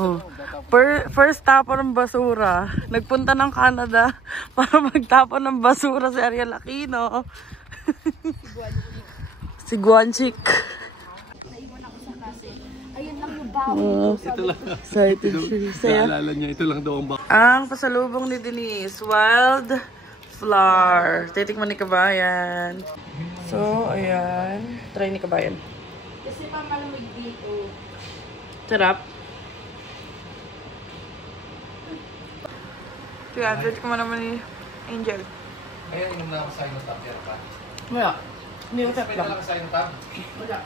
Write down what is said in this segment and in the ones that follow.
Oh. First tapon ng basura. Nagpunta ng Canada para magtapon ng basura si Ariel Aquino. Si Guanchik. Naiwan ako sa kasi. Ayun lang yung bago. Ito lang. Excited siya. Naalala niya, ito lang daw ang bak. Ang pasalubong ni Denise, wild flower. Titikman ni Kabayan. So, ayan. Try ni Kabayan. Kasi pa malamig dito. Sarap. Kaya, try ko naman ni Angel. Ayun, inom na ako sa ng tab. Pero pa. Wala. Hindi ko tap lang. Lang sa ng tab. Wala.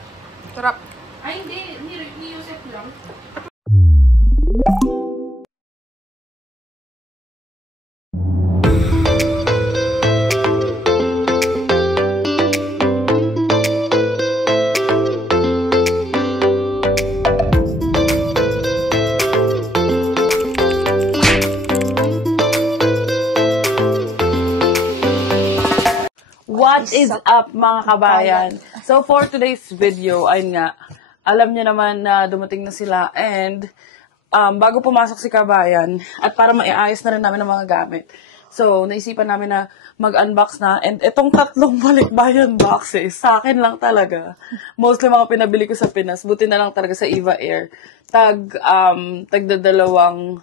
Sarap. Ay, hindi. Ni Yusef lang. What is up mga kabayan? So for today's video, ayun nga, alam niyo naman na dumating na sila and bago pumasok si Kabayan at para maiayos na rin namin ang mga gamit. So naisipan namin na mag-unbox na and itong tatlong balikbayan boxes, sa akin lang talaga. Mostly mga pinabili ko sa Pinas, buti na lang talaga sa Eva Air. Tagdadalawang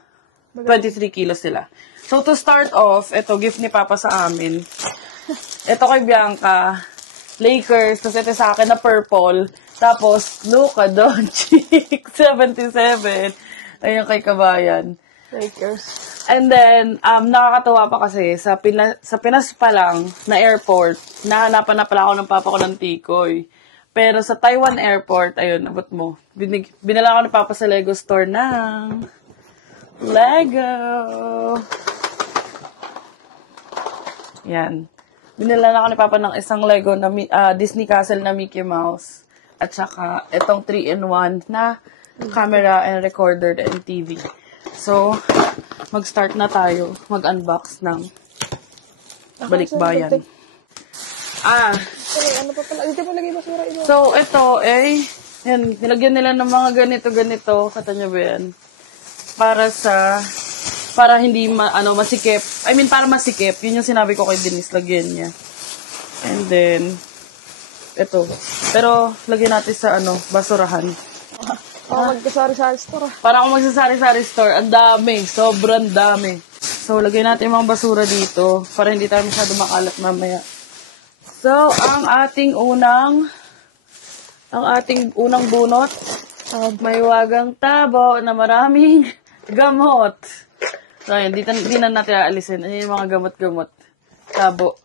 23 kilos sila. So to start off, ito gift ni Papa sa amin. Ito kay Bianca, Lakers, tapos ito sa akin na purple. Tapos, Luka Doncic, 77. Ayun kay Kabayan. Lakers. And then, nakakatuwa pa kasi, sa Pinas pa lang, na airport, nahanapan na pala ako ng papa ko ng tikoy. Pero sa Taiwan airport, ayun, abot mo. Binala ako ni Papa sa Lego store ng Lego. Yan. Binila na ako ni Papa ng isang Lego na Disney Castle na Mickey Mouse. At saka, itong 3-in-1 na camera and recorder and TV. So, mag-start na tayo. Mag-unbox ng balikbayan. Sorry, ano pa pala? Dito pa lagay basura ito. So, ito, yan, nilagyan nila ng mga ganito. Kata nyo ba yan? Para hindi masikip. I mean, para masikip. Yun yung sinabi ko kay Denise, lagyan niya. And then, ito. Pero, lagyan natin sa, basurahan. Magkasari-sari store. Para kung magsasari-sari store, ang dami. Sobrang dami. So, lagyan natin mga basura dito para hindi tayo masyado makalat mamaya. So, ang ating unang bunot, may wagang tabo na maraming gamot. So, ayan, di na natin aalisin. Ayan yung mga gamot-gamot. Tabo.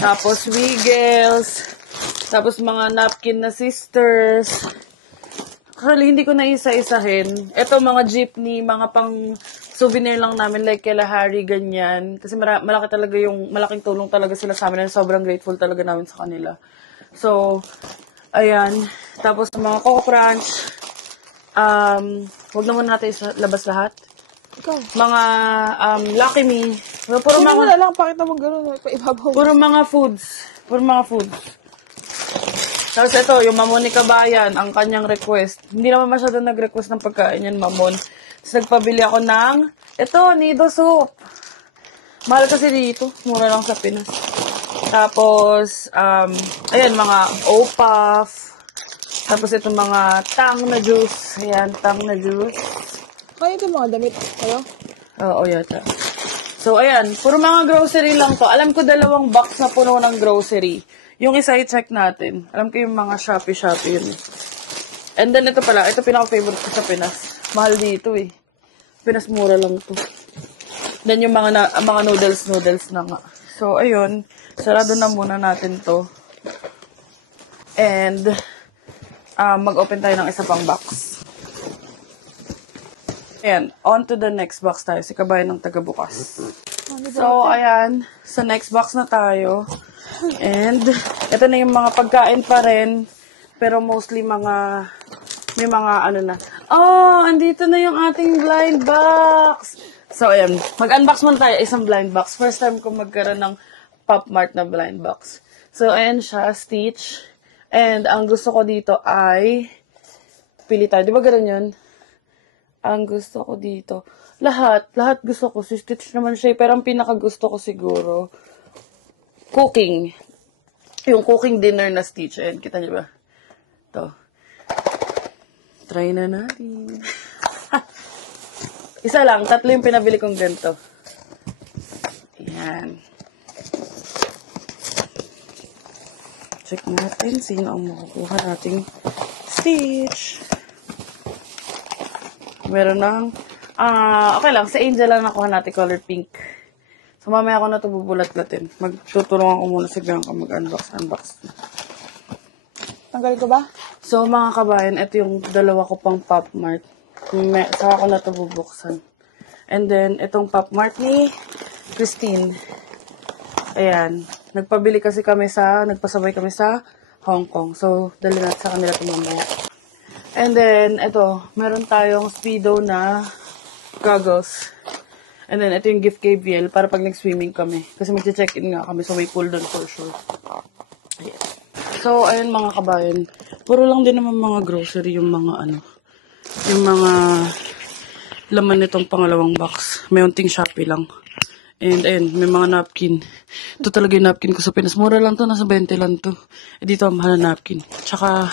Tapos, wiggles. Tapos, mga napkin na sisters. Actually, hindi ko na isa-isahin. Ito, mga jeepney, mga pang souvenir lang namin, like kay Lahari, ganyan. Kasi malaking tulong talaga sila sa amin and sobrang grateful talaga namin sa kanila. So, ayan. Tapos, mga Coco Crunch. Huwag na muna natin labas lahat. Ikaw. Mga Lucky Me. Puro mga wala lang, pakita mo gano'n. Paibabaw. Puro mga foods. Tapos ito, yung mamon ni Kabayan, ang kanyang request. Hindi naman masyado nag-request ng pagkain yan, mamon. Tapos nagpabili ako ng, nido soup. Mahal kasi dito. Mura lang sa Pinas. Tapos, ayan, mga OPAF. Tapos ito mga tang na juice. Ayan, tang na juice. Kaya ito mga damit kayo? Oo, yata. So, ayan. Puro mga grocery lang to. Alam ko 2 box na puno ng grocery. Yung isa i-check natin. Alam ko yung mga Shopee yun. And then ito pala. Ito pinaka-favorite ko sa Pinas. Mahal dito eh. Pinas mura lang to. Then yung mga noodles na nga. So, ayun. Sarado na muna natin to. And, mag-open tayo ng isa pang box. Ayan, on to the next box tayo. Si Kabayan ng tagabukas. So, ayan. Sa next box na tayo. And, ito na yung mga pagkain pa rin. Pero mostly may mga andito na yung ating blind box. So, ayan. Mag-unbox muna tayo. Isang blind box. First time ko magkaroon ng Pop Mart na blind box. So, ayan siya. Stitch. And, ang gusto ko dito ay pili tayo. Di ba ganun yun? ang gusto ko dito. Lahat gusto ko. Si Stitch naman siya. Pero ang pinakagusto ko siguro, cooking. Yung cooking dinner na Stitch. Ayan, kita niyo ba? Ito. Try na natin. Isa lang. 3 yung pinabili kong ganito. Ayan. Check natin sino ang makukuha nating Stitch. Meron ng, okay lang, sa Angel lang nakuha natin color pink. So, mamaya ako na ito bubulat-latin. Magtutulungan ko muna si Bianca mag-unbox. Tanggal ko ba? So, mga kabayan, ito yung dalawa ko pang Pop Mart. Saka ko na ito bubuksan. And then, itong Pop Mart ni Christine. Ayan. Nagpasabay kami sa Hong Kong. So, dali natin sa kanila ito mamaya. And then, ito, meron tayong Speedo na goggles. And then, ito yung gift kay Biel para pag nag-swimming kami. Kasi mag-check-in nga kami, so may pool doon for sure. Ayan. So, ayun mga kabayan. Puro lang din naman mga grocery yung mga yung mga laman nitong pangalawang box. May unting Shopee lang. And ayun, may mga napkin. Ito talaga yung napkin ko sa Pinas. Mura lang to, nasa 20 lang to. Dito ang mahal na napkin. Tsaka,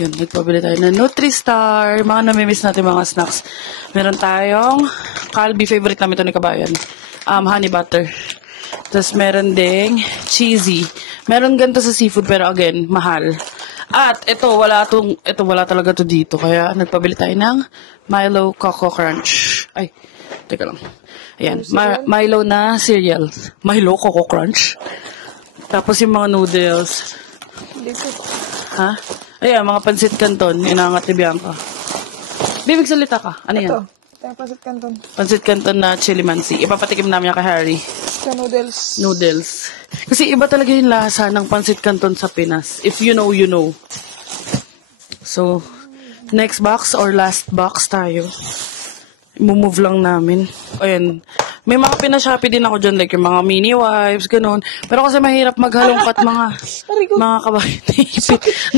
yun, nagpabili tayo ng Nutri-Star. Mga namimiss natin mga snacks. Meron tayong Calbee, favorite namin ito ni Kabayan. Honey butter. Tapos meron ding cheesy. Meron ganito sa seafood pero again, mahal. At ito, wala talaga to dito. Kaya nagpabili tayo ng Milo Coco Crunch. Ay, teka lang. Ayan, Milo na cereal. Milo Coco Crunch. Tapos yung mga noodles. Dito. Ha? Ayan, mga pansit canton. Inangat ni Bianca. Bibig salita ka. Ano yan? Ito. Ito yung pansit canton. Pansit canton na chili mansi. Ipapatikim namin yan kay Harry. Sa noodles. Noodles. Kasi iba talaga yung lasa ng pansit canton sa Pinas. If you know, you know. So, next box or last box tayo. I-move lang namin. Ayan. May mga pinashopee din ako dyan, like yung mga mini wipes, ganun. Pero kasi mahirap maghalongkat mga kabahay.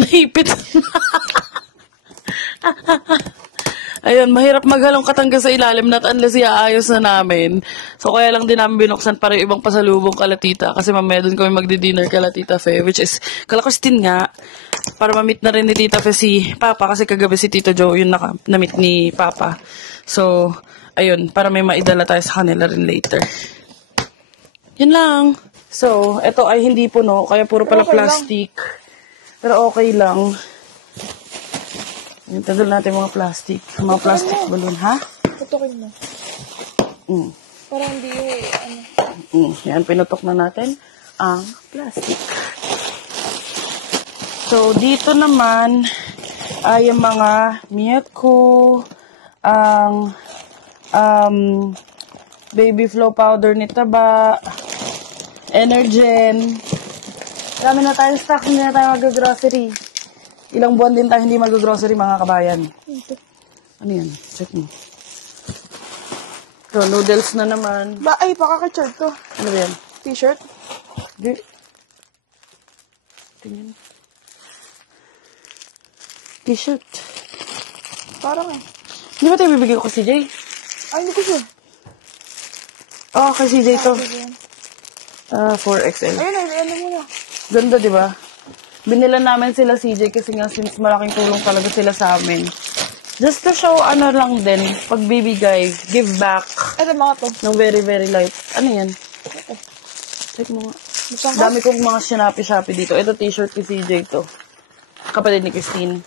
Naipit. Ayun, mahirap maghalongkat hanggang sa ilalim na unless iaayos na namin. So, kaya lang din namin binuksan para yung ibang pasalubong kala tita. Kasi mamaya doon kami magdi-dinner kala Tita Fe, which is kala Christine nga. Para ma-meet na rin ni Tita Fe si Papa kasi kagabi si Tito Joe yung na-meet ni Papa. So, ayun, para may maidala tayo sa kanila rin later. Yun lang. So, ito ay hindi puno, kaya puro pala Okay plastic. Pero okay lang. Yung tanggal natin mga plastic. Mga plastic balloon, ha? Tutukin mo. Para hindi Yan, pinutok na natin ang plastic. So, dito naman ay yung mga Miyako, ang baby flow powder ni Taba, Energen. Marami na tayong stock, hindi na tayo mag-grocery. Ilang buwan din tayo hindi mag-grocery, mga kabayan. Ano yan? Check mo. So, noodles na naman. Ay, pakaka-chart to. Ano ba yan? T-shirt. Di. Tingnan. T-shirt. Parang Di ba tayo bibigay ko si CJ? Ay, hindi ko sure. Oo, kay CJ to. 4XL. Ayun muna. Ganda, di ba? Binilan namin sila CJ kasi nga since malaking tulong talaga sila sa amin. Just to show ano lang din, pagbibigay, give back. Ito mga to. Ng very, very light. Ano yan? Check mo nga. Dami kong mga Shopee dito. Ito t-shirt ni CJ to. Kapatid ni Christine.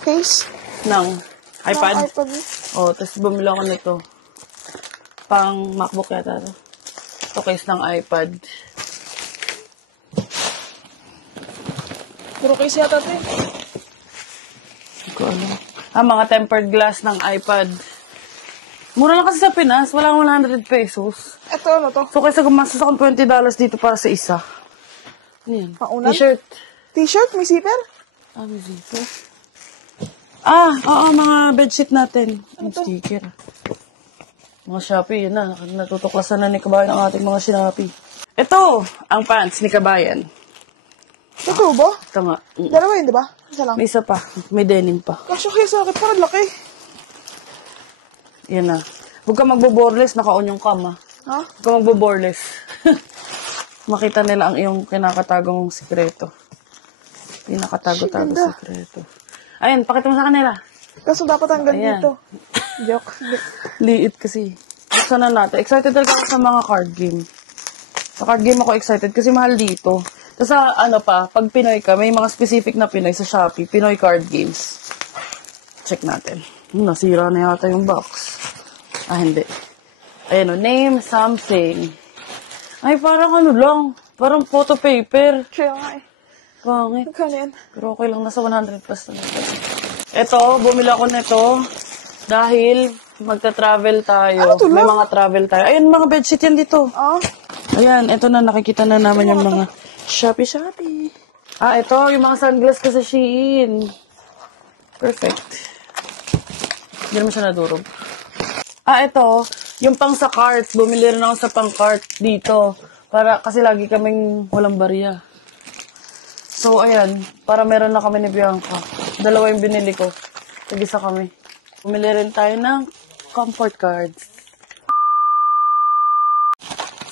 Case. Ng iPad. iPad. Oh, tapos bumili ako nito. Pang MacBook yata to. Ito case ng iPad. Puro case yata to Hindi ko alam. Mga tempered glass ng iPad. Mura lang kasi sa Pinas. Wala kang 100 pesos. Ito ano to? So, kaysa gumastos akong $20 dito para sa isa. Ano yan? Paunan? T-shirt. T-shirt? May zipper? May zipper. Oo, mga bedsheet natin. Ang sticker. Mga Shopee, yun na. Natutuklasan na ni Kabayan ang ating mga Shopee. Ito, ang pants ni Kabayan. Totoo ba? Ito nga. Dalawa yun, di ba? Isa lang. May isa pa. May denim pa. Kasya kaya sa akin, parang laki. Yan na. Huwag ka magbo-boreless, naka-on yung cam, ha? Ha? Huwag ka magbo-boreless. Makita nila ang iyong kinakatagong sikreto. Pinakatago-tago Ganda. sikreto. Ayun, pakita mo sa kanila. Kaso dapat hanggang Ayan. dito. Joke. Liit kasi. Buksan na natin. Excited talaga ako sa mga card game. Sa card game ako excited kasi mahal dito. Tapos sa pag Pinoy ka, may mga specific na Pinoy sa Shopee. Pinoy card games. Check natin. Nasira na yata yung box. Hindi. Ayan o, name something. Ay, parang lang. Parang photo paper. Kaya nga eh. Pangit. Magkano yan? Pero okay lang, nasa 100 plus na. Ito, bumili ako nito dahil magta-travel tayo. Ano to, May love? mga travel tayo. Ayun, mga bedsheet yan dito. Ah? Ayan, ito na, nakikita na naman yung mga Shopee. Ito, yung mga sunglass ko sa Shein. Perfect. Hindi naman siya nadurog. Ito, yung pang sa cart. Bumili rin ako sa pang cart dito. Kasi lagi kaming walang barya. So, ayan. Para meron na kami ni Bianca. Dalawa yung binili ko. Tag-isa kami. Bumili rin tayo ng comfort cards.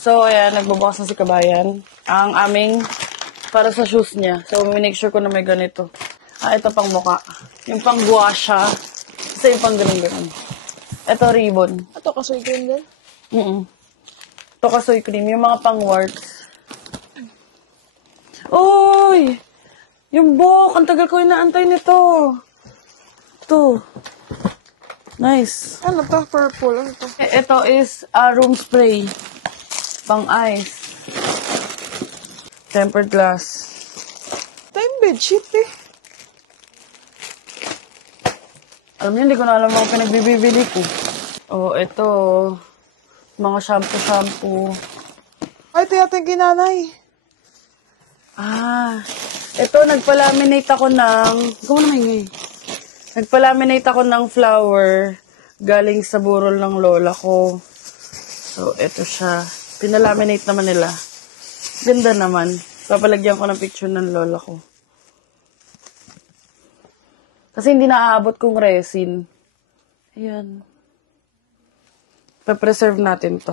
So, ayan. Nagbabawas na si Kabayan. Ang aming para sa shoes niya. So, make sure ko na may ganito. Ito pang mukha. Yung pang guasha. Kasi yung pang ganun-ganun. Ito ribbon. Ito kasoy ko yun din. Ito kasoy cream. Yung mga pang warts. Uy! Yung book! Ang tagal ko inaantay nito. Ito. Nice. Ano to? Purple. Ano to? Ito is room spray. Pang ice. Tempered glass. Ito yung bedsheet eh. Alam niyo, hindi ko na alam ang pinagbibili ko. Ito. Mga shampoo. Ay, ito yata yung kinanay. Ito, nagpa-laminate ako ng... Ikaw na maingay. Nagpa-laminate ako ng flower galing sa burol ng lola ko. So, ito siya. Pinalaminate naman nila. Ganda naman. Papalagyan ko ng picture ng lola ko. Kasi hindi naaabot kong resin. Ayan. Pa-preserve natin to.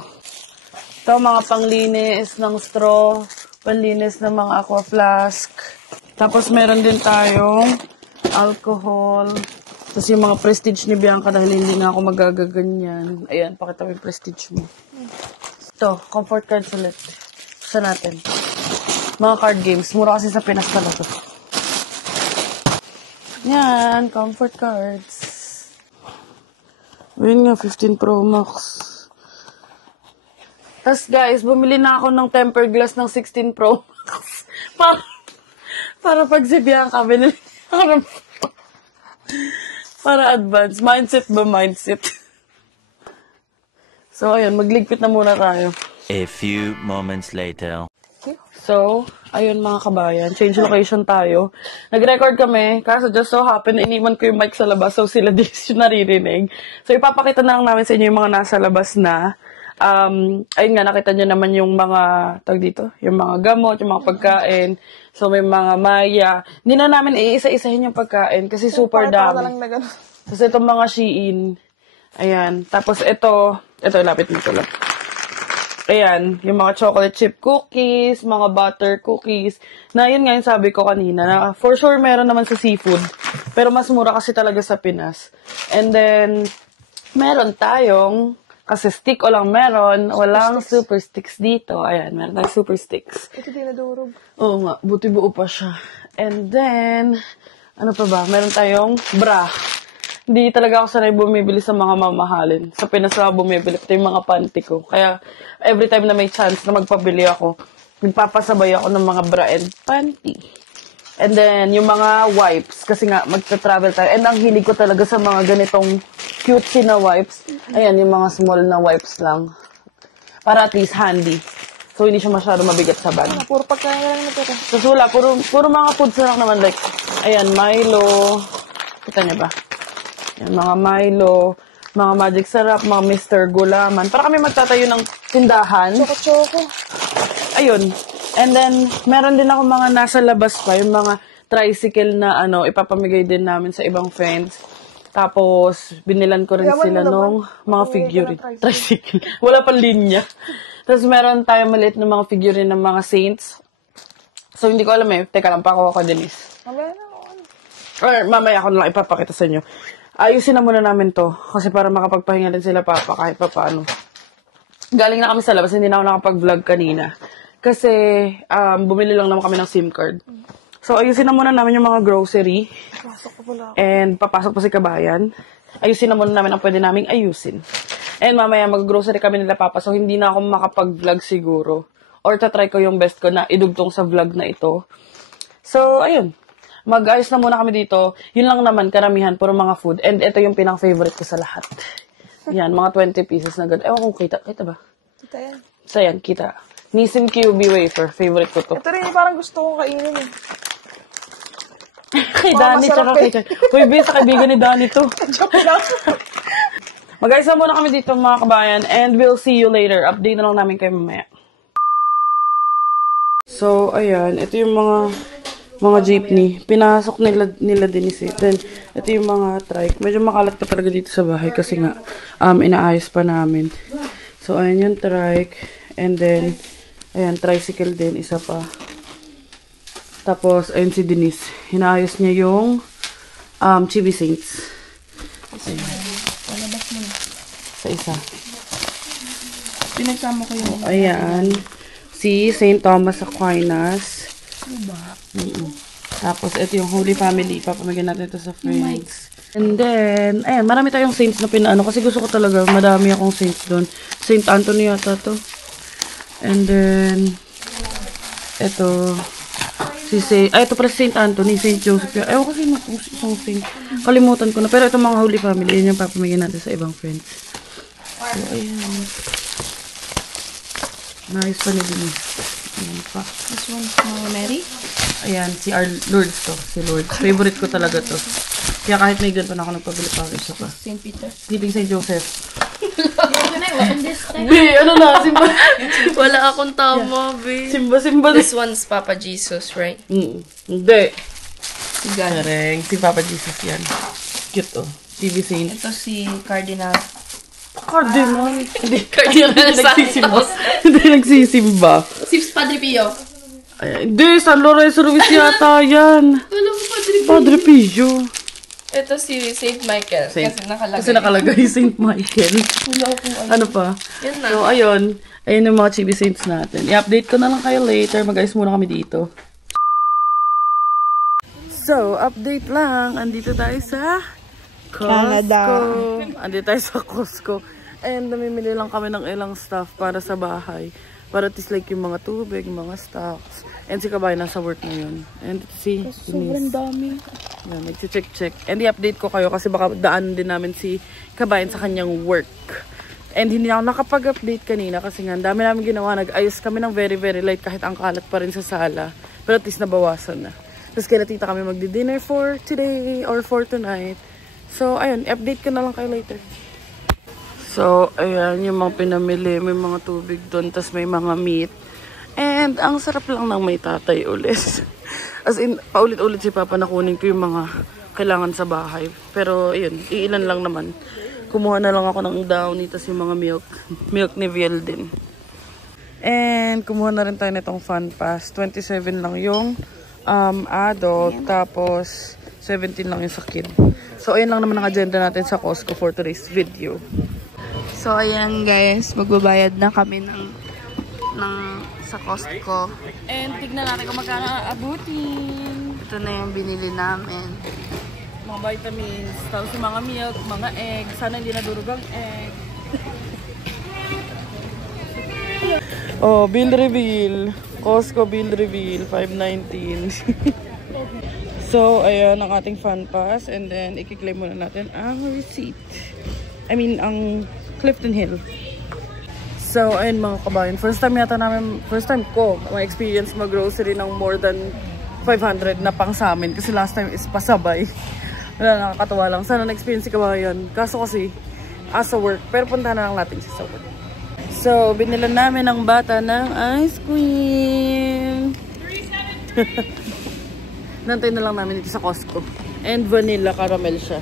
Ito, mga panglinis ng straw. Panlinis ng mga aqua flask. Tapos, meron din tayong alcohol. Tapos, yung mga prestige ni Bianca dahil hindi na ako magagaganyan. Ayan, pakita mo yung prestige mo. Ito, comfort cards ulit. Gusto natin. Mga card games. Mura kasi sa Pinas pala to. Yan, comfort cards. Ayun nga, 15 Pro Max. Tapos guys, bumili na ako ng tempered glass ng 16 Pro Max. para pag si Bianca, binili ako ng para advance. Mindset ba mindset? So, ayun, magligpit na muna tayo. A few moments later. So, ayun mga kabayan, change location tayo. Nag-record kami, kaso just so happen, iniwan ko yung mic sa labas, so sila din yung naririnig. So, ipapakita na lang namin sa inyo yung mga nasa labas na. Ayun nga, nakita nyo naman yung mga, tag dito, yung mga gamot, yung mga pagkain. So, may mga maya. Hindi na namin iisa-isahin yung pagkain kasi super Parang dami. lang na gano'n. Tapos itong mga Shein. Ayan. Tapos ito, lapit mo lang. Ayan, yung mga chocolate chip cookies, mga butter cookies. Na yun nga yung sabi ko kanina, na for sure meron naman sa seafood. Pero mas mura kasi talaga sa Pinas. And then, meron tayong, kasi stick o lang meron, walang super sticks dito. Ayan, meron tayong super sticks. Ito din nadurog. Oo nga, buti buo pa siya. And then, ano pa ba? Meron tayong bra. Hindi talaga ako sanay bumibili sa mga mamahalin. Sa Pinas ako bumibili. Ito yung mga panty ko. Kaya, every time na may chance na magpabili ako, nagpapasabay ako ng mga bra and panty. And then, yung mga wipes. Kasi nga, magta-travel tayo. And ang hilig ko talaga sa mga ganitong cutesy na wipes. Ayan, yung mga small na wipes lang. Para at least handy. So, hindi siya masyado mabigat sa bag. Puro pagkain lang natira. Tapos wala, puro mga foods na lang naman. Like, ayan, Milo. Kita niyo ba? Yan, mga Milo, mga Magic Sarap, mga Mr. Gulaman. Para kami magtatayo ng tindahan. Choco-choco. Ayun. And then, meron din ako mga nasa labas pa, yung mga tricycle na ipapamigay din namin sa ibang friends. Tapos, binilan ko rin sila nung mga figurine. Tricycle. Wala pang linya. Tapos, meron tayo maliit na mga figurine ng mga saints. So, hindi ko alam eh. Teka lang, pakuha ko, Denise. Mamaya ako na lang ipapakita sa inyo. Ayusin na muna namin to. Kasi para makapagpahinga din sila papa kahit pa paano. Galing na kami sa labas. Hindi na ako nakapag-vlog kanina. Kasi, bumili lang naman kami ng SIM card. So, ayusin na muna namin yung mga grocery. And, papasok pa si Kabayan. Ayusin na muna namin ang pwede naming ayusin. And, mamaya mag-grocery kami nila papa. So, hindi na ako makapag-vlog siguro. Or, tatry ko yung best ko na idugtong sa vlog na ito. So, ayun. Mag-ayos na muna kami dito. Yun lang naman, karamihan, puro mga food. And ito yung pinang-favorite ko sa lahat. Yan, mga 20 pieces na gano'n. Ewan kung kita. Kita ba? Kita yan. So, yan, kita. Nissin QB wafer. Favorite ko to. Ito rin yung parang gusto kong kainin eh. Kay Danny, tsaka kay Chan. Uy, be, sa kaibigan ni Danny to. Mag-ayos na muna kami dito, mga kabayan. And we'll see you later. Update na lang namin kayo mamaya. So, ayan. Ito yung mga jeepney. Pinasok nila din si. Then, ito yung mga trike. Medyo makalat pa talaga dito sa bahay kasi nga, inaayos pa namin. So, ayan yung trike. And then, ayan, tricycle din. Isa pa. Tapos, ayun si Denise. Inaayos niya yung, Chibi Saints. Ayan. Sa isa. Pinagsama ko yung... Ayan. Si St. Thomas Aquinas. Tapos, ito yung Holy Family. Papamagyan natin ito sa friends. And then, ayan, marami tayong saints na pinaano. Kasi gusto ko talaga, madami akong saints doon. St. Anthony yata to. And then, ito, ito pala si St. Anthony, St. Joseph. Ewan kasi isang saint. Kalimutan ko na. Pero itong mga Holy Family, yun yung papamagyan natin sa ibang friends. So, ayan. Nice pa ni Denise. Ayan pa. This one's Mama Mary. Ayan, si our Lourdes to. Si Lourdes. Favorite ko talaga to. Kaya kahit may ganito na ako nagpabili pa rin siya pa. St. Peter. Sleeping St. Joseph. This time. Be, ano na, simba. Wala akong tama, be. Simba. This one's Papa Jesus, right? Hindi. Si God. Kareng, si Papa Jesus yan. Cute oh. TV Saint. Ito si Cardinal. Cardinal. Hindi. Cardinal Santos. Hindi nagsisimba. Si Padre Pio. Ay, hindi, San Lorenzo Ruiz yata yan. Wala ko Padre Pio. Padre Pio. Ito si St. Michael. Kasi nakalagay St. Michael. Wala ko Ano pa? Yan na. So, ayun. Ayun yung mga Chibi Saints natin. I-update ko na lang kayo later. Mag-ayos muna kami dito. So, update lang. Andito tayo sa Costco. Canada. Andito tayo sa Costco. And namimili lang kami ng ilang stuff para sa bahay. Para at least like yung mga tubig, mga stocks. And si Kabay nasa work ngayon. And si Sobrang dami. yan, nagsi-check. And i-update ko kayo kasi baka daan din namin si Kabayan sa kanyang work. And hindi ako nakapag-update kanina kasi nga dami namin ginawa. Nag-ayos kami ng very, very light kahit ang kalat pa rin sa sala. Pero at least nabawasan na. Tapos kaya tita kami magdi-dinner for today or for tonight. So, ayun, update ko na lang kayo later. So, ayan, yung mga pinamili. May mga tubig doon, tapos may mga meat. And, ang sarap lang ng may tatay ulit. As in, paulit-ulit si Papa na kunin ko yung mga kailangan sa bahay. Pero, ayun, iilan lang naman. Kumuha na lang ako ng downy, tapos yung mga milk. Milk ni Viel din. And, kumuha na rin tayo nitong Fun Pass. 27 lang yung adult, tapos 17 lang yung sa kid. So, ayun lang naman ang agenda natin sa Costco for today's video. So, ayan guys. Magbabayad na kami ng sa Costco. And, tignan natin kung magkano aabutin. Ito na yung binili namin. Mga vitamins, tapos yung mga milk, mga egg. Sana hindi nadurog ang egg. Oh, bill reveal. Costco bill reveal, $5.19. So, ayan ang ating Fun Pass. And then, i-claim muna natin ang receipt. I mean, ang Clifton Hill. So, ayun mga kabayan. First time ko ma-experience mag-grocery ng more than 500 na pang sa amin. Kasi last time is pasabay. Wala, nakakatawa lang. Sana na-experience si kabayan. Kaso kasi, sa work. Pero punta na lang natin siya sa work. So, binilan namin ng bata ng ice cream. Nantay na lang namin dito sa Costco. And vanilla caramel siya.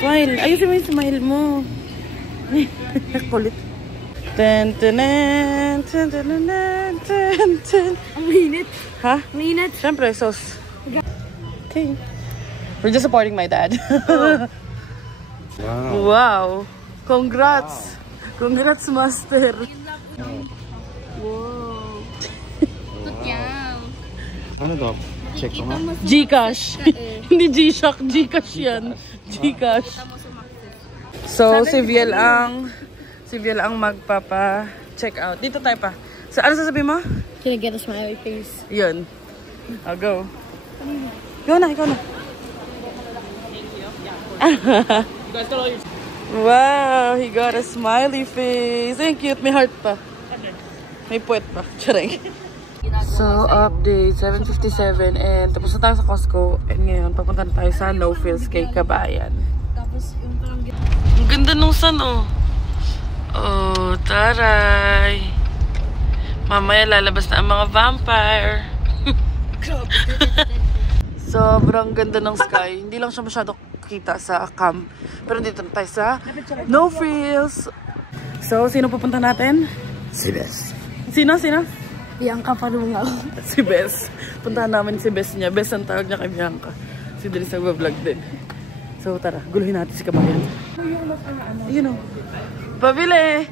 Smile! Ayusin mo yung smile mo. Kulit. Ten, ten, ten, ten, ten, ten, ten, ten. Ang init. Ha? Ang init. Siyempre, sauce. Okay. We're just supporting my dad. Wow. Wow. Congrats. Congrats, master. Wow. Tutyaw. Ano to? Check ko nga. Gcash. Hindi G-Shock, Gcash yan. Gcash. So, si Viel ang magpapa-check out. Dito tayo pa. So, ano sasabihin mo? Can I get a smiley face? Yun. I'll go. Ikaw na, ikaw na. Wow, he got a smiley face. Ang cute. May heart pa. May puwet pa. Charing. So, update, 7:57 and tapos na tayo sa Costco. And ngayon, papunta na tayo sa No Frills kay Kabayan. Tapos yung parang... Ang ganda nung sun, oh. Oh, taray. Mamaya lalabas na ang mga vampire. Sobrang ganda ng sky. Hindi lang siya masyado kita sa cam. Pero dito na tayo sa No Frills. So, sino pupunta natin? Si Bes. Sino? Bianca Palungaw. Si Bes. Puntahan namin si Bes niya. Bes ang tawag niya kay Bianca. Si Dries nagbablog din. So, tara. Guluhin natin si Kabayan. Ayun o. Pabili!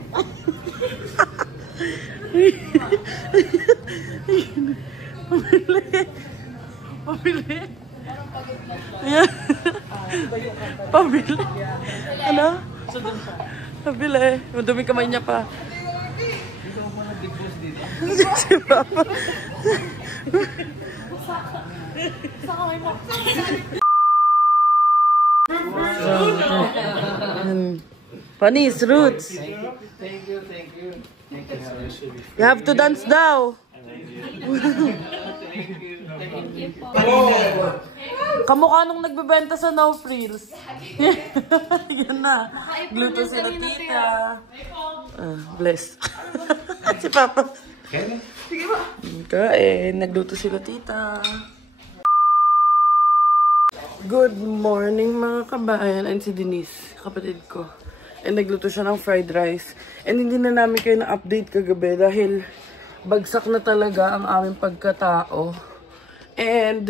Pabili. Ayan. Pabili. Ano? Pabili. Madumi kamay niya pa. Si Papa. Panis, roots. Thank you. You have to dance daw. Kamukha nung nagbebenta sa No Frills. Yan na. Gluto sila tita. Bless. Si Papa. Kain. Nagluto sila tita. Good morning mga kabayan. And si Denise, kapatid ko. And nagluto siya ng fried rice. And hindi na namin kayo na-update kagabi dahil bagsak na talaga ang aming pagkatao. And,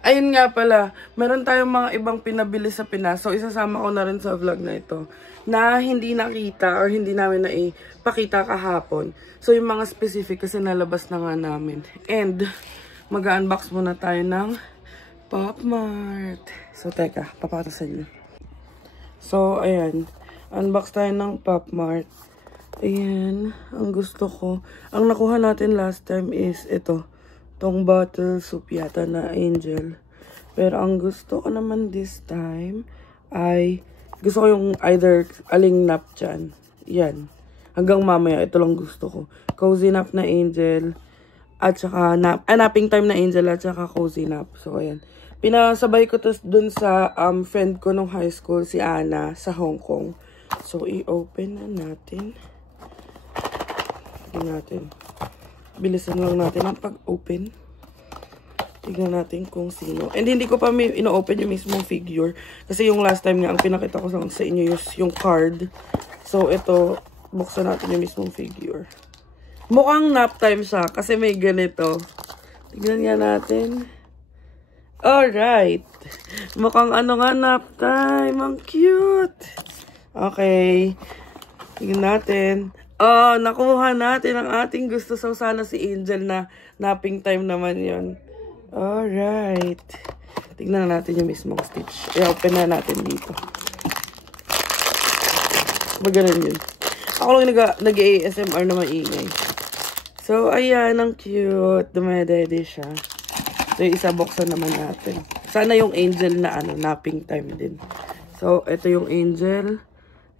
ayun nga pala, meron tayong mga ibang pinabili sa Pinas. So, isasama ko na rin sa vlog na ito na hindi nakita or hindi namin naipakita kahapon. So, yung mga specific kasi nalabas na nga namin. And, mag-unbox muna tayo ng Pop Mart. So, teka, papakita sa inyo. So, ayan. Unbox tayo ng Pop Mart. Ayan, ang gusto ko. Ang nakuha natin last time is ito. Tong bottle soup yata na Angel. Pero ang gusto ko naman this time ay gusto ko yung either aling nap dyan. Yan. Hanggang mamaya, ito lang gusto ko. Cozy nap na Angel. At saka napping time na Angel at saka cozy nap. So, ayan. Pinasabay ko to dun sa friend ko nung high school, si Ana, sa Hong Kong. So, i-open na natin. Tignan natin. Bilisan lang natin ang pag-open. Tignan natin kung sino. And hindi ko pa ino-open yung mismong figure. Kasi yung last time nga, ang pinakita ko sa inyo yung card. So, ito, buksan natin yung mismong figure. Mukhang nap time siya kasi may ganito. Tignan nga natin. Alright. Mukhang ano nga, nap time. Ang cute. Okay. Tignan natin. Oh, nakuha natin ang ating gusto. So, sana si Angel na napping time naman yon. Alright. Tignan na natin yung mismong stitch. I-open na natin dito. Maganon yun. Ako lang nag-ASMR na maingay. So, ayan. Ang cute. Dumadede siya. So, yung isa buksan naman natin. Sana yung Angel na napping time din. So, ito yung Angel.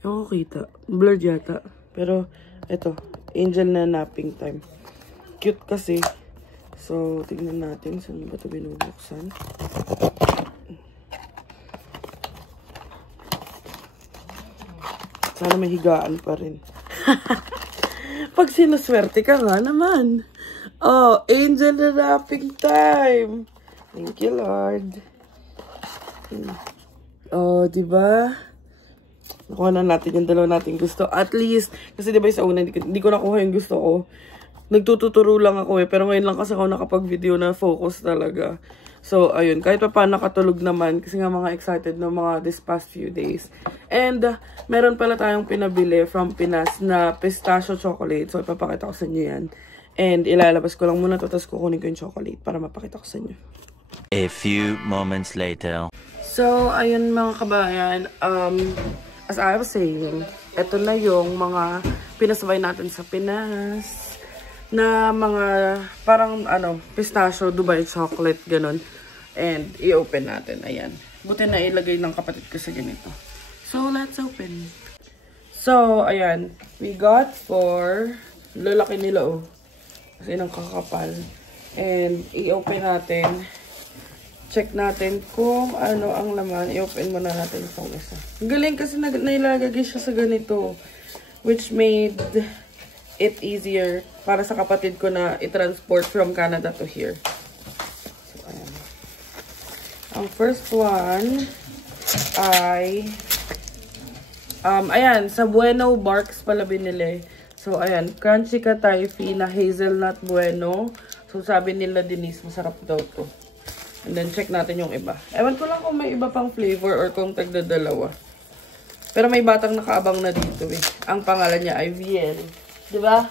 Yung kita. Blurred yata. Pero, ito. Angel na napping time. Cute kasi. So, tignan natin. Saan ba ito binubuksan? Sana may higaan pa rin. Pag sinuswerte ka nga naman. Oh, angel wrapping time. Thank you, Lord. Oh, diba? Nakuha na natin yung dalawa nating gusto. At least, kasi diba sa una, hindi ko nakuha yung gusto ko. Nagtututuro lang ako pero ngayon lang kasi ako nakapag-video na focus talaga. So, ayun, kahit pa paano nakatulog naman kasi nga mga excited na mga this past few days. And, meron pala tayong pinabili from Pinas na pistachio chocolate. So, ipapakita ko sa inyo yan. And, ilalabas ko lang muna to, tapos kukunin ko yung chocolate para mapakita ko sa inyo. A few moments later. So, ayun mga kabayan, as I was saying, ito na yung mga pinasabay natin sa Pinas na mga parang pistachio, Dubai chocolate, ganun. And, i-open natin, ayan. Buti na ilagay ng kapatid ko sa ganito. So, let's open. So, ayan, we got for, lalaki nila oh. Kasi nang kakapal. And, i-open natin. Check natin kung ano ang laman. I-open muna natin itong isa. Ang galing kasi nailagay siya sa ganito. Which made it easier para sa kapatid ko na i-transport from Canada to here. So, ayan. Ang first one ay ayan, sa Bueno Barks pala binili. So, ayan, crunchy katayfi na hazelnut bueno. So, sabi nila Denise, masarap daw to. And then, check natin yung iba. Ewan ko lang kung may iba pang flavor or kung tagdadalawa. Pero may batang nakaabang na dito eh. Ang pangalan niya ay VL. Diba?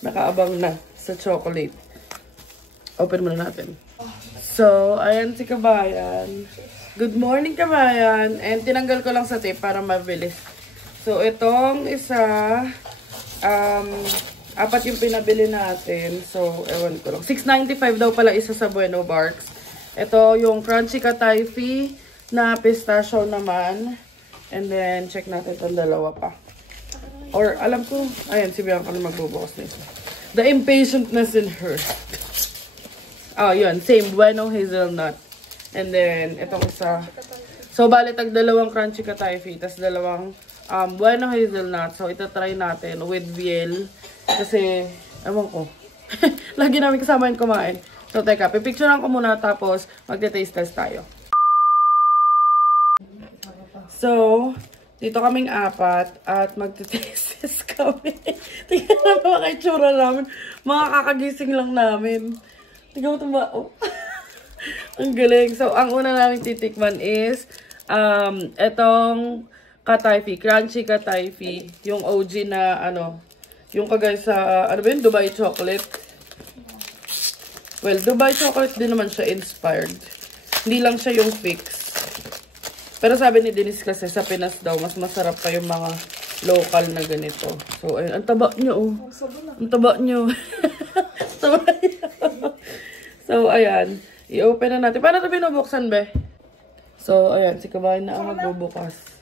Nakaabang na sa chocolate. Open muna natin. So, ayan si Kabayan. Good morning, Kabayan. And tinanggal ko lang sa tape para mabilis. So, itong isa, apat yung pinabili natin. So, ewan ko lang. $6.95 daw pala isa sa Bueno Barks. Ito yung crunchy katayfi na pistachio naman. And then, check natin itong dalawa pa. Or, alam ko, ayan, si Bianca na magbubukas na isa. The impatientness in her. Oh, yun. Same. Bueno hazelnut. And then, itong isa. So, bali, dalawang crunchy katayfi. Tapos, dalawang Bueno hazelnut. So, itatry natin with VL. Kasi, ewan ko. Lagi namin kasama yung kumain. So, teka, pipicturean ko muna tapos magte-taste test tayo. So, dito kaming apat at magte-taste test kami. Tingnan naman mga itsura namin. Mga kakagising lang namin. Tingnan mo ito ba? Oh. Ang galing. So, ang una namin titikman is etong katayfi. Crunchy katayfi. Yung OG na yung kagaya sa, ano ba yun? Dubai chocolate. Well, Dubai chocolate din naman siya inspired. Hindi lang siya yung fix. Pero sabi ni Denise kasi sa Pinas daw, mas masarap pa yung mga local na ganito. So, ayun. Ang taba nyo, oh. Ang taba nyo. So, ayan. I-open na natin. Paano ito binubuksan, be? So, ayan. Si Kabayan na ang magbubukas.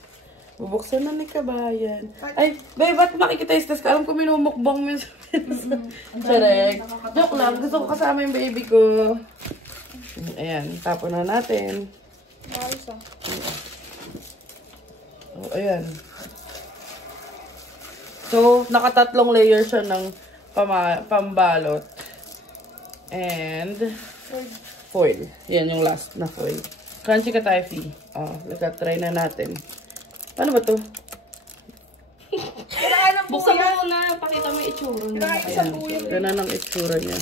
Bubuksan na ni Kabayan. Ay, babe, ba't makikitaste ka? Alam ko minumukbang mo sa Charek. Joke lang. Gusto ko kasama yung baby ko. Ayan. Tapon na natin. Oh, ayan. So, nakatatlong layer siya ng pambalot. And foil. Yan yung last na foil. Crunchy katayfi. Oh, try na natin. Paano ba to? Buksan mo muna. Pakita mo yung itsura niya. Ayan. Ganun ang itsura niya.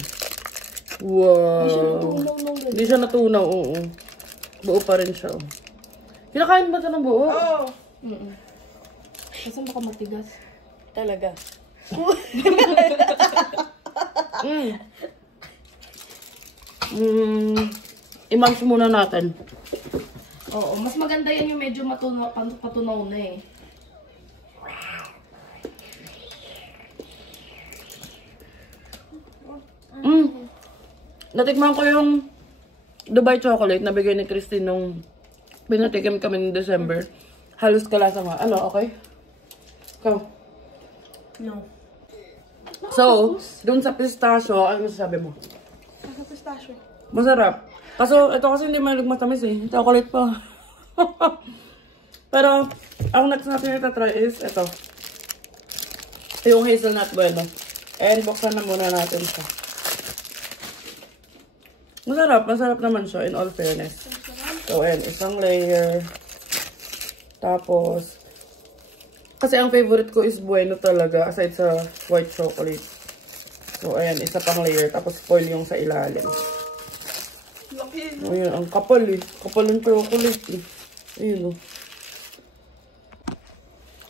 Wow. Hindi siya natunaw, oo. Buo pa rin siya. Oh. Kinakain ba ito ng buo? Oo. Kasi baka matigas. Talaga. I-munch muna natin. Oo, mas maganda yan yung medyo patunaw na eh. Natikman ko yung Dubai chocolate na bigay ni Christine nung pinatikim kami ng December. Halos kalasa mo. Ano, okay? Ikaw? No. So, dun sa pistachio, ano masasabi mo? Sa pistachio. Masarap. Kaso, ito kasi hindi malig matamis eh. Chocolate pa. Pero, ang next natin itatry is ito. Yung hazelnut bueno. And buksan na muna natin siya. Masarap naman siya in all fairness. So, ayan, isang layer. Tapos, kasi ang favorite ko is bueno talaga, aside sa white chocolate. So, ayan, isa pang layer. Tapos, foil yung sa ilalim. Ayan, ang kapal eh. Kapal yung chocolate eh. Ayun oh.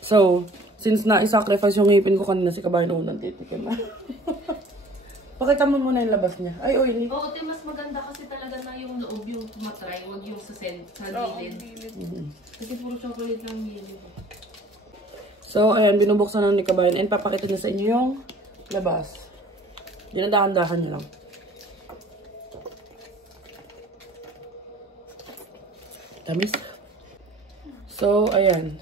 So, since na-sacrifice yung ngipin ko kanina, si Kabayan unang titikin na. Pakita mo muna yung labas niya. Ay, oily. Oo, mas maganda kasi talaga na yung loob yung tumatry, huwag yung sa gilid. Kasi puro chocolate lang gilid. So, ayan, binubuksan na ni Kabayan. And papakita niya sa inyo yung labas. Dinadahan-dahan niya lang. Tamis. So, ayan.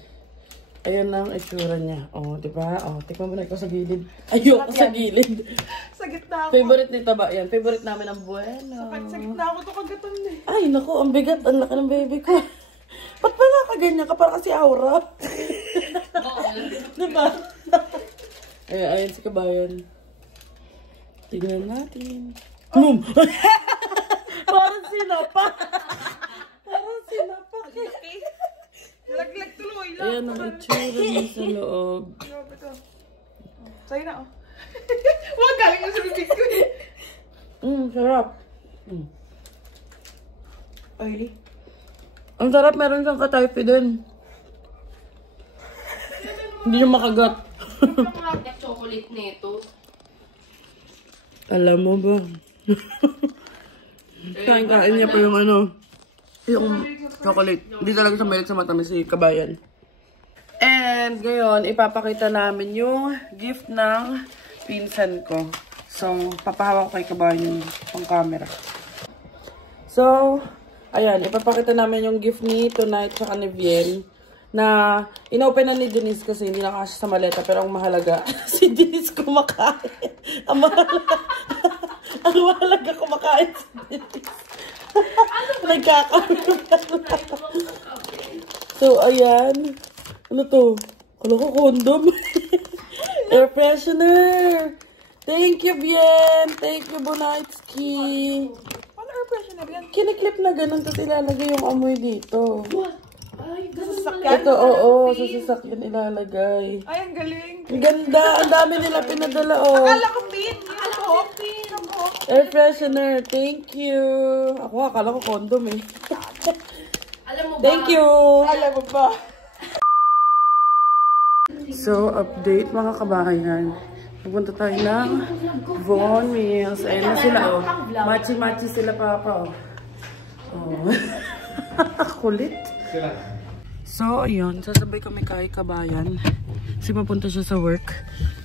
Ayan ang itsura niya. O, diba? O, tikman mo na ikaw sa gilid. Ayoko sa gilid. Sa gitna ako. Favorite ni Taba yan. Favorite namin ang bueno. Sa gitna ako ito kagatan eh. Ay, naku, ang bigat. Ang laki ng baby ko. Ba't pala ka ganyan ka? Para kasi aura. Diba? Ayan si Kabayan. Tignan natin. Boom! Parang sinapa. Parang sinapa. Nalaglag tuloy lang. Ayan ang itsura niya sa loob. Grabe to. Sa'yo na oh. Huwag galing yung sa bibig ko eh. Sarap. Oily. Ang sarap, meron siyang ka-typey din. Hindi niya makagat. Ang mga chocolate nito. Alam mo ba? Kain niya pa yung ano, yung chocolate. Hindi talaga siya mahilig sa matamis si Kabayan. And ngayon, ipapakita namin yung gift ng pinsan ko. So, papahawak ko kay Kabayan yung pang camera. So, ayan, ipapakita namin yung gift ni Tonight sa ni Viel na inopen na ni Denise kasi hindi nakasya sa maleta pero ang mahalaga si Denise kumakain. Ang mahalaga kumakain si Denise. Nagkakawin pala. So, ayan. Ano to? Kala ko condom. Air freshener. Thank you, Bien. Thank you, Bonaitsky. Ano air freshener yan? Kiniklip na ganun tapos ilalagay yung amoy dito. Ay, Sasakyan? Ito, oo. Sa sasakyan ilalagay. Ay, ang galing. Ang ganda. Ang dami nila pinadala, oh. Akala ko pin. Ako. Air freshener. Thank you. Ako nga, akala ko condom eh. alam mo ba? Thank you. Alam mo ba? So, update mga kabayan. Pupunta tayo ng Von Mills. Ayun na sila, oh. Machi-machi sila, papa, oh. Oh. Kulit. So, ayun. Sasabay kami kay Kabayan. Kasi mapunta siya sa work.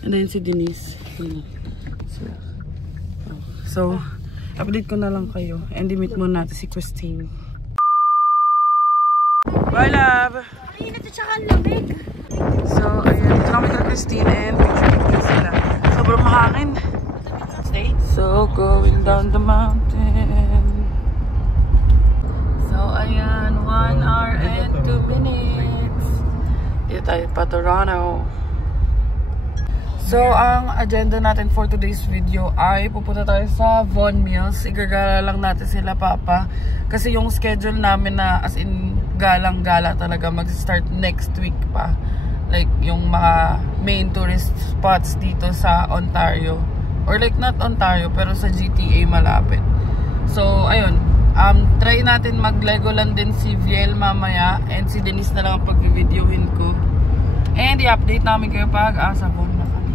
And then si Denise. So, update ko na lang kayo. And i-meet muna natin si Christine. Bye, love! Ay, natatsakan lamig. So, ayun. Dito kami kay Christine and picture sila. Sobrang mahangin. So, going down the mountain. So, ayan. 1 hour and 2 minutes. Dito tayo pa Toronto. So, ang agenda natin for today's video ay pupunta tayo sa Von Mills. Igagala lang natin sila, Papa. Kasi yung schedule namin na as in galang-gala talaga mag-start next week pa. Like, yung mga main tourist spots dito sa Ontario. Or like, not Ontario, pero sa GTA malapit. So, ayun. Try natin mag-Legoland din si Viel mamaya. And si Denise na lang ang pag-videohin ko. And i-update namin kayo pag asa Von na kami.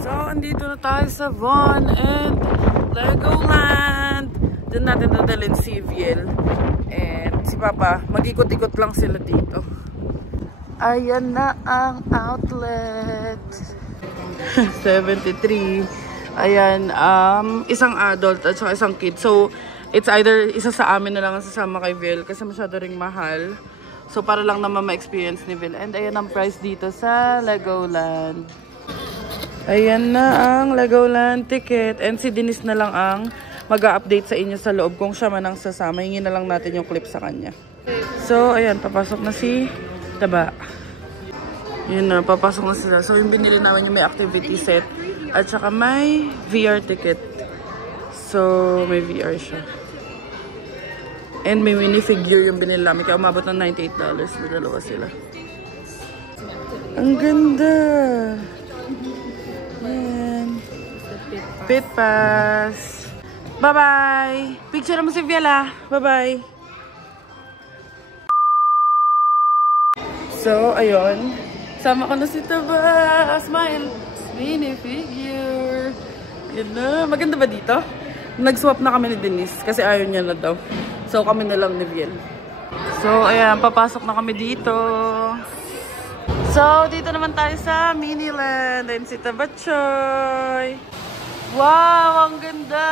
So, andito na tayo sa Von and Legoland. Doon natin dadalhin si Viel. And si Papa, mag-ikot-ikot lang sila dito. Ayan na ang outlet. 73. Ayan, isang adult at saka isang kid. So, it's either isa sa amin na lang ang sasama kay Vil kasi masyado ring mahal. So, para lang naman ma-experience ni Vil. And ayan ang price dito sa Legoland. Ayan na ang Legoland ticket. And si Denise na lang ang mag-a-update sa inyo sa loob kung siya man ang sasama. Hingin na lang natin yung clip sa kanya. So, ayan, papasok na si Taba. Yun na, papasok na sila. So, yung binili namin yung may activity set. At saka may VR ticket. So, may VR siya. And may minifigure yung binili namin. Kaya umabot ng $98. Na dalawa sila. Ang ganda! Ayan. Pit Pass. Bye-bye! Picture mo si Viela. Bye-bye! So, ayun. Sama ko na si Taba. Smile. Minifigure. Yun na. Maganda ba dito? Nag-swap na kami ni Denise kasi ayaw niya na daw. So, kami na lang ni Viel. So, ayan. Papasok na kami dito. So, dito naman tayo sa Miniland. Ayan si Taba Choy. Wow! Ang ganda!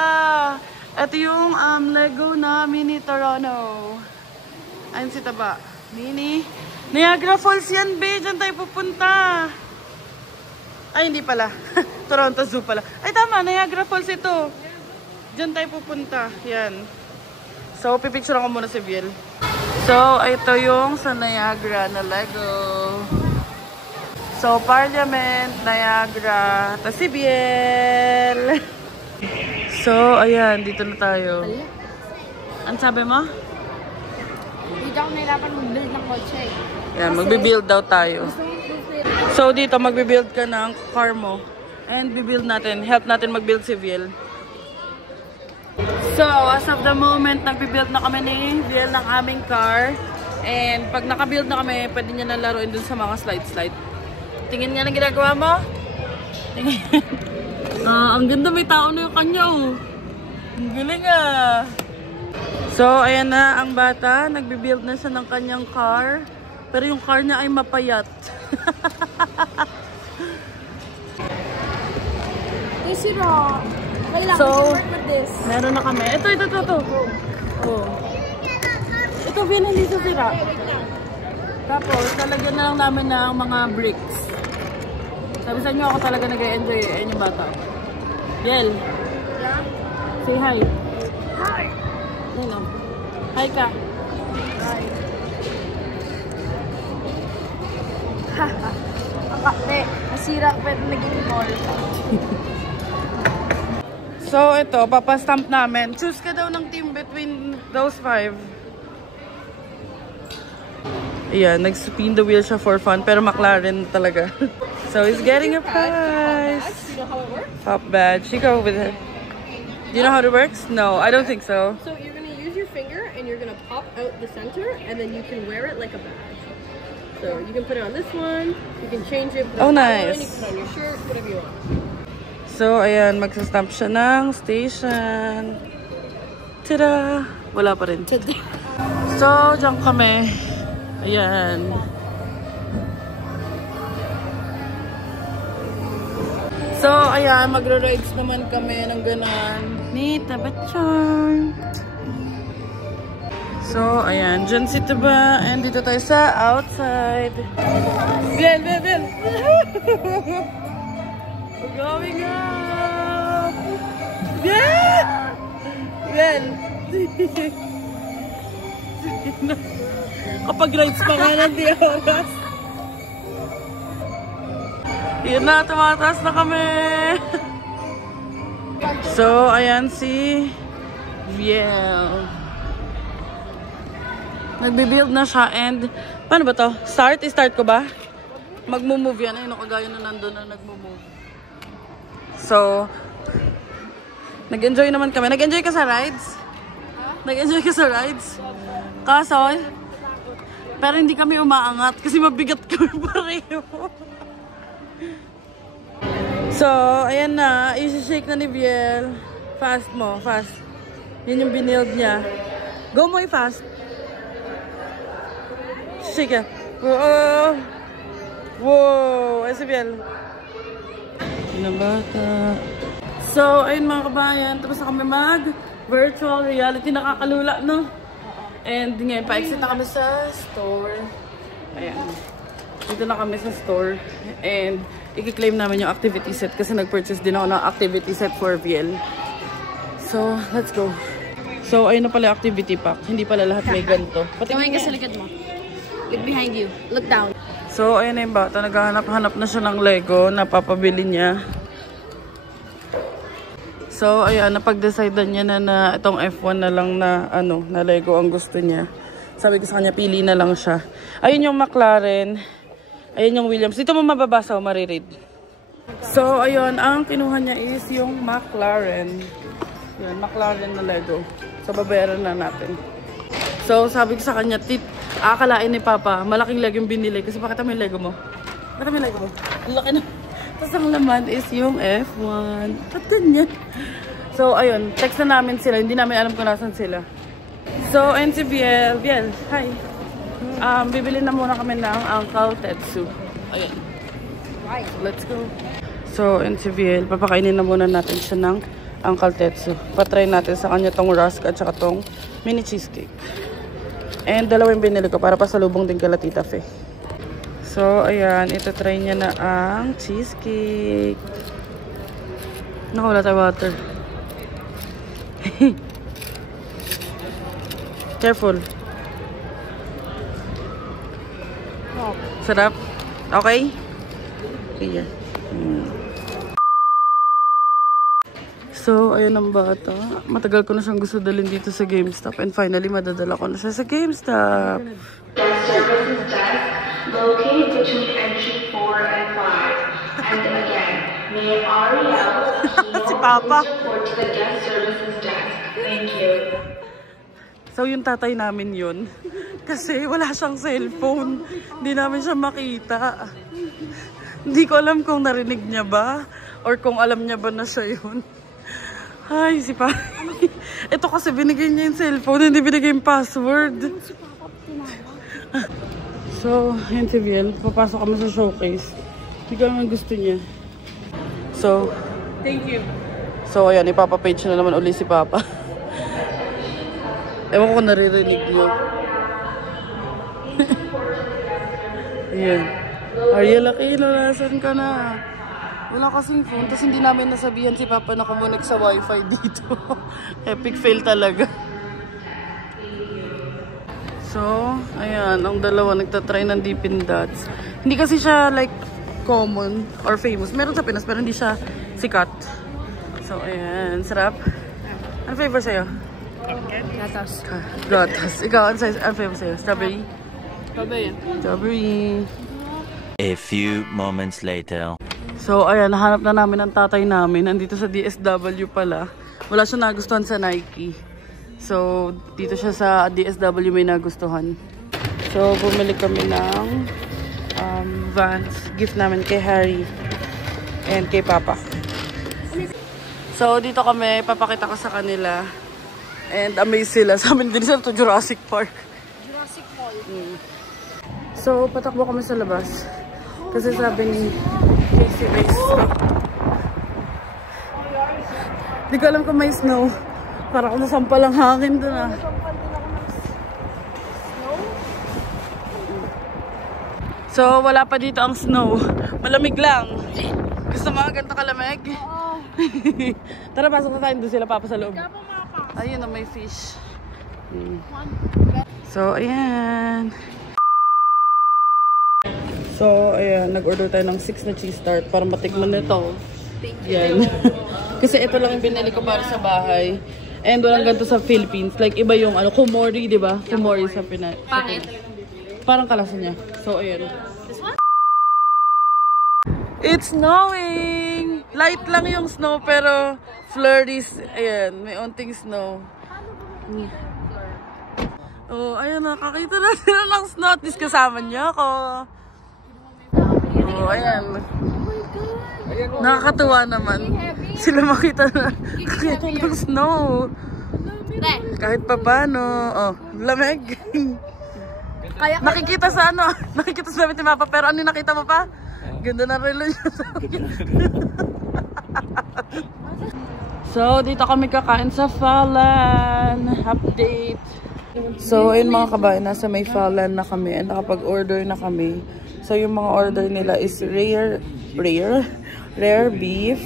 Ito yung Lego na Mini Toronto. Ayan si Taba. Mini. Niagara Falls yan, be. Diyan tayo pupunta. Ay, hindi pala. Toronto Zoo pala. Ay, tama. Niagara Falls ito. Diyan tayo pupunta. Yan. So, pipicture ko muna si Viel. So, ito yung sa Niagara na Lego. So, Parliament, Niagara, tapos si Viel. So, ayan. Dito na tayo. Ano sabi mo? Dito ako nahirapan mag-build ng kotse. Yan, magbibuild daw tayo. So, dito magbibuild ka ng car mo. And bibuild natin. Help natin magbuild si Viel. So, as of the moment, nagbibuild na kami ni Viel ng aming car. And pag nakabuild na kami, pwede niya na laruin dun sa mga slide-slide. Tingin nga na ginagawa mo? Tingin. Ang ganda, may tao na yung kanya, oh. Ang galing, ah. So, ayan na ang bata. Nagbibuild na siya ng kanyang car. Pero yung car niya ay mapayat. Sira. Kailangan So, work with this. meron na kami. Ito. Oh. Ito, binili sa sira. Tapos, talagyan na lang namin ng mga bricks. Sabi sa inyo, ako talaga nag-enjoy. Ayan yung bata. Yel. Yeah? Say hi. Hi. Hello. Hi ka. Hi. Haha. Ang kakte. Nasira ko pwede naging mall. So, ito, papastamp namin. Choose ka daw ng team between those 5. Ayan, nag-spin the wheel siya for fun, pero McLaren talaga. So, he's getting a prize. You know how it works? Pop badge. You go with it. Do you know how it works? No, I don't think so. So you're going to use your finger and you're going to pop out the center and then you can wear it like a badge. So you can put it on this one, you can change it, put it Oh, on that nice. one, you can put it on your shirt, whatever you want. So, ayan, magsastamp siya ng station. Tada! Wala pa rin. So, dyan kami. Ayan. So, ayan, magro-rides naman kami ng ganon. Ni Taba Choy. So, ayan, dyan si Taba. And dito tayo sa outside. Biel! We're going up! Yeah! Well, kapag rides pa nga ng di oras. Yun na, tumataas na kami! So, ayan si Viel. Nagbibuild na siya and paano ba to? Start? I-start ko ba? Magmumove yan. Ayun, kagaya na nandun na nagmumove. So, nag-enjoy naman kami. Nag-enjoy ka sa rides? Nag-enjoy ka sa rides? Kaso, pero hindi kami umaangat kasi mabigat kami pareho. So, ayan na. I-shake na ni Viel. Fast mo, fast. Yun yung binild niya. Go mo fast. Shake ya. Whoa! Wow! Ay si Viel. Bata. So, ayun mga kabayan, tapos na kami mag-virtual reality. Nakakalula, no? And ngayon, pa-exit na kami sa store. Ayan. Dito na kami sa store. And i-claim namin yung activity set kasi nag-purchase din ako ng activity set for Viel. So, let's go. So, ayun na pala activity pack. Hindi pala lahat may ganito. Tumingin ka sa likod mo. Look behind you. Look down. So, ayun na yung bata. Naghahanap-hanap na siya ng Lego na papabili niya. So, ayan, napag-decidean niya na itong F1 na lang na, na Lego ang gusto niya. Sabi ko sa kanya, pili na lang siya. Ayun yung McLaren. Ayun yung Williams. Dito mo mababasa o mariread. So, ayun, ang kinuha niya is yung McLaren. Yan, McLaren na Lego. So, babayaran na natin. So, sabi ko sa kanya, akalain ni Papa, malaking Lego yung binili. Kasi pakita mo yung Lego mo. Pakita mo yung Lego mo. Ang laki na. Tapos ang laman is yung F1. At ganyan. So, ayun. Text na namin sila. Hindi namin alam kung nasan sila. So, and si Biel. Biel, hi. Bibili na muna kami ng Uncle Tetsu. Ayun. Let's go. So, and si Biel, papakainin na muna natin siya ng Uncle Tetsu. Patry natin sa kanya tong rusk at saka tong mini cheesecake. And dalawa yung binili ko para pasalubong din kala Tita Fe. So, ayan. Ito try niya na ang cheesecake. Naku, wala tayo water. Careful. Sarap. Okay? Here. So, ayun ang bata. Matagal ko na siyang gusto dalhin dito sa GameStop. And finally, madadala ko na siya sa GameStop. Located between entry 4 and 5. And again, may Ariel Si Papa. report to the guest services desk. Thank you. So, yung tatay namin yun. Kasi wala siyang cellphone. Hindi namin siya makita. Hindi ko alam kung narinig niya ba or kung alam niya ba na siya yun. Ay, si Papa. Ito kasi binigay niya yung cellphone, hindi binigay yung password. So, yun si Biel. Papasok kami sa showcase. Hindi ko naman gusto niya. So, Thank you. so ayan, ipapapage na naman uli si Papa. Ewan ko kung naririnig niyo. Ayan. Ariel Aquino, nasan ka na? Wala kasing phone, tapos hindi namin nasabihan si Papa na kumunik sa wifi dito. Epic fail talaga. So, ayan, ang dalawa nagtatry ng Dippin' Dots. Hindi kasi siya like common or famous. Meron sa Pinas pero hindi siya sikat. So, ayan, sarap. Ano flavor sa'yo? Gatas. Gatas. Ikaw, ano flavor sa'yo? Strawberry? Strawberry. Strawberry. A few moments later. So, ayan, nahanap na namin ang tatay namin. Nandito sa DSW pala. Wala siya nagustuhan sa Nike. So, dito siya sa DSW may nagustuhan. So, bumili kami ng Vans. Gift namin kay Harry and kay Papa. So, dito kami, papakita ko sa kanila. And amazed sila. Sa amin din sila to Jurassic Park. Jurassic Park. So, patakbo kami sa labas. Kasi sabi ni Casey may snow. Di ko alam kung may snow. Para kung nasampal ang hangin doon ah. So, wala pa dito ang snow. Malamig lang. Gusto mo ganito kalamig? Oo. Tara, pasok na tayo. Doon sila Papa sa loob. Ayun na, may fish. So, ayan. So, ayan. Nag-order tayo ng 6 na cheese tart para matikman nito. Yan. Kasi ito lang yung binili ko para sa bahay. And walang ganito sa Philippines. Like, iba yung kumori, di ba? Kumori sa Pinas. Parang kalasa niya. So, ayan. It's snowing! Light lang yung snow, pero flurries. Ayan, may onting snow. Oh, ayan, nakakita na sila ng snow. At least kasama niya ako. Oh, ayan. Nakakatuwa naman. Sila makita na kakita ng snow. Kahit pa paano. Oh, lamig. Nakikita sa nakikita sa damit ni Papa, pero ano nakita mo pa? Ganda na relo niya sa akin. So, dito kami kakain sa Falan. Update. So, ayun mga kabayan, nasa may Falan na kami. And nakapag-order na kami. So, yung mga order nila is rare beef.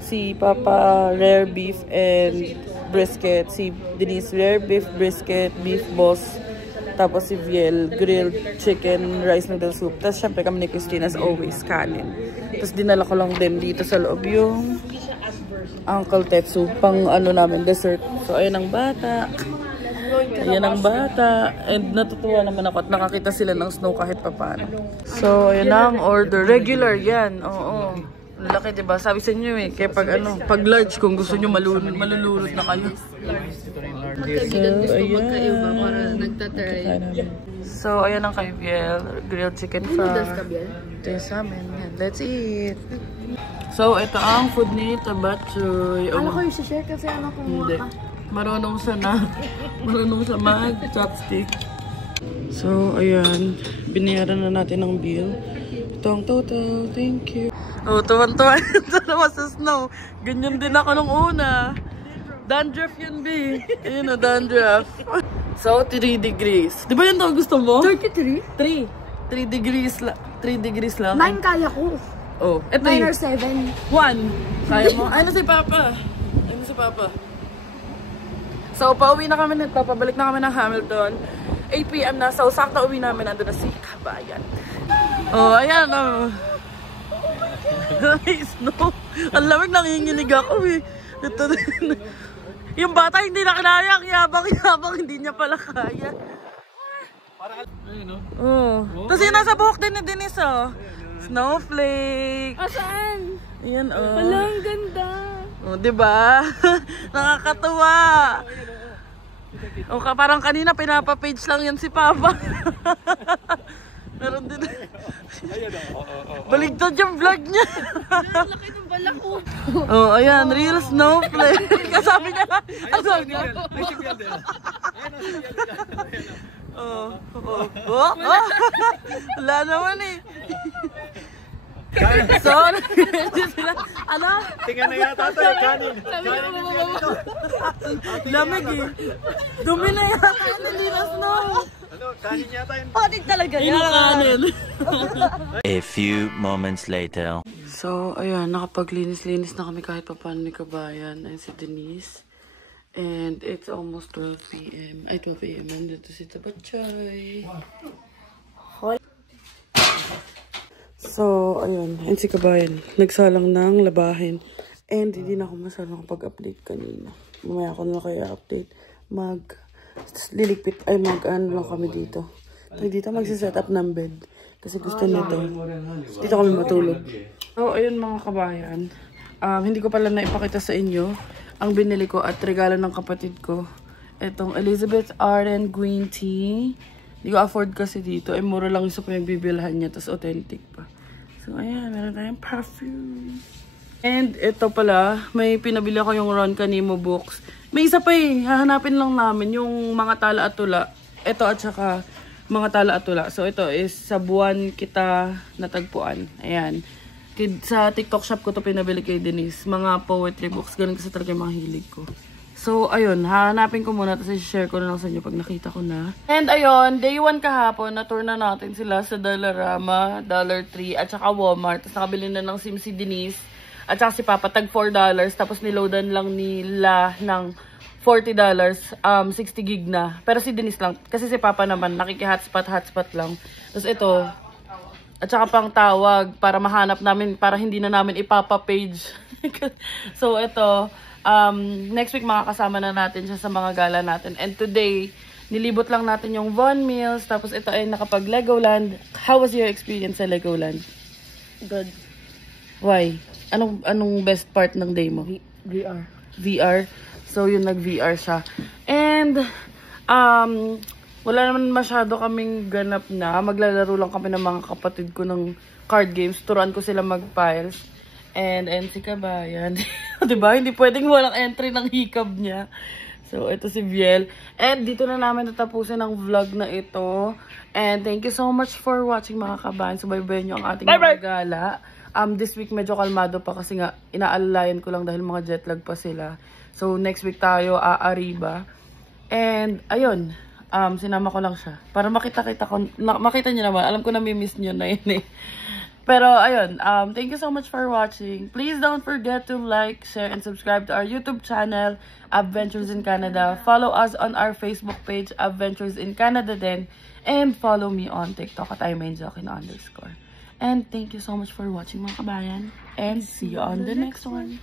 Si Papa, rare beef and brisket. Si Denise, rare beef, brisket, beef boss. Tapos si Viel, grilled chicken, rice noodle soup. Tapos syempre kami ni Christine as always, kanin. Tapos dinala ko lang din dito sa loob yung Uncle Tetsu, pang ano namin, dessert. So ayan ang bata. Ayan ang bata. And natutuwa naman ako at nakakita sila ng snow kahit papaano. So ayan ang order. Regular yan. Oo. Laki, diba? Sabi sa inyo eh, kaya pag large, kung gusto nyo malulunod na kayo. So, ayan ang kay Viel. Grilled chicken fry. Ito yung sa amin. Let's eat. So, ito ang food ni Tabatchoy. Ano ko yung share kasi ano kung hindi. Marunong siya mag-chopstick. So, ayan. Binayaran na natin ang bill. Ito ang total. Thank you. Oh, tuwan-tuwan sa naman sa snow. Ganyan din ako nung una. Dandruff yun, B. Ayun o, dandruff. So, 3 degrees. Di ba yun daw gusto mo? 33? 3 degrees lang. 3 degrees lang. 9 kaya ko. Oh, 9 or 7. 1. Kaya mo? Ay, si Papa. Si Papa. So, pauwi na kami nito. Pabalik na kami ng Hamilton. 8 PM na. So, sakto uwi namin. Nandun na si Kabayan. Oh, ayan. Oh. Snow. Ang lamig, nanginginig ako eh. Ito din. Yung bata hindi na kinaya. Yabang, hindi niya pala kaya. Oh. Tapos yun nasa buhok din ni Denise oh. Snowflake. Saan? Ayan oh. Wala, ang ganda. Oh, diba? Nakakatuwa. O parang kanina pinapa-page lang yan si Papa. Meron din. Baligtad yung vlog niya. Laki ng balak ko. Oh, ayan, real snowflake. Kasabi niya. Sabi niya. Wala naman eh. So, sila, ano? Tingnan na yata ito, kanin. Lamig eh. Dumi na yata yan, hindi na snow. Ano, kanin yata yun. Patig talaga Yung kanin. A few moments later. So, ayan, nakapaglinis-linis na kami kahit pa paano ni Kabayan. Ayun si Denise. And it's almost 12 PM. Ay, 12 AM. Nandito si Tabatchoy. So, ayun. And si Kabayan. Nagsalang ng labahin. And hindi na ako masyadong nakapag-update kanina. Mamaya ako na kaya update. Liligpit. Ay, ano lang kami dito. Dito magsiset up ng bed. Kasi gusto nito. Dito kami matulog. So, ayun mga kabayan. Hindi ko pala naipakita sa inyo ang binili ko at regalo ng kapatid ko. Itong Elizabeth Arden Green Tea. Hindi ko afford kasi dito. Ay, mura lang yung sa pinagbibilhan niya. Tapos authentic pa. So, ayan. Meron tayong perfume. And ito pala, may pinabili ko yung Ron Canimo books. May isa pa eh. Hahanapin lang namin yung mga tala at tula. Ito at saka mga tala at tula. So, ito is sa buwan kita natagpuan. Ayan. Sa TikTok shop ko to pinabili kay Denise. Mga poetry books. Ganun kasi talaga yung mga hilig ko. So, ayun. Hahanapin ko muna. Tapos i-share ko na lang sa inyo pag nakita ko na. And ayun. Day 1 kahapon. Na-tour na natin sila sa Dollarama, Dollar Tree, at saka Walmart. Tapos nakabili na ng SIM si Denise. At saka si Papa. Tag $4. Tapos niloadan lang nila ng $40. 60 gig na. Pero si Denise lang. Kasi si Papa naman. Nakiki-hotspot lang. Tapos ito. At saka pang tawag para mahanap namin, para hindi na namin ipapa-page. So, ito, next week makakasama na natin siya sa mga gala natin. And today, nilibot lang natin yung Von Mills. Tapos ito ay nakapag-Legoland. How was your experience sa Legoland? Good. Why? Anong best part ng day mo? VR. VR. So, yun, nag-VR siya. And, wala naman masyado kaming ganap na. Maglalaro lang kami ng mga kapatid ko ng card games. Turuan ko sila mag-piles. And si Kabayan. Diba? Hindi pwedeng walang entry ng hikab niya. So, ito si Viel. And dito na namin natapusin ang vlog na ito. And thank you so much for watching mga kabayan. Subaybayan nyo ang ating mga gala. This week medyo kalmado pa kasi nga inaalalayan ko lang dahil mga jetlag pa sila. So, next week tayo aariba. And, ayun. Sinama ko lang siya. Para makita nyo naman. Alam ko na may miss nyo na yun eh. Pero, ayun, thank you so much for watching. Please don't forget to like, share, and subscribe to our YouTube channel, Adventures in Canada. Follow us on our Facebook page, Adventures in Canada din. And follow me on TikTok at @imainjokin_. And thank you so much for watching, mga kabayan. And see you on the next one.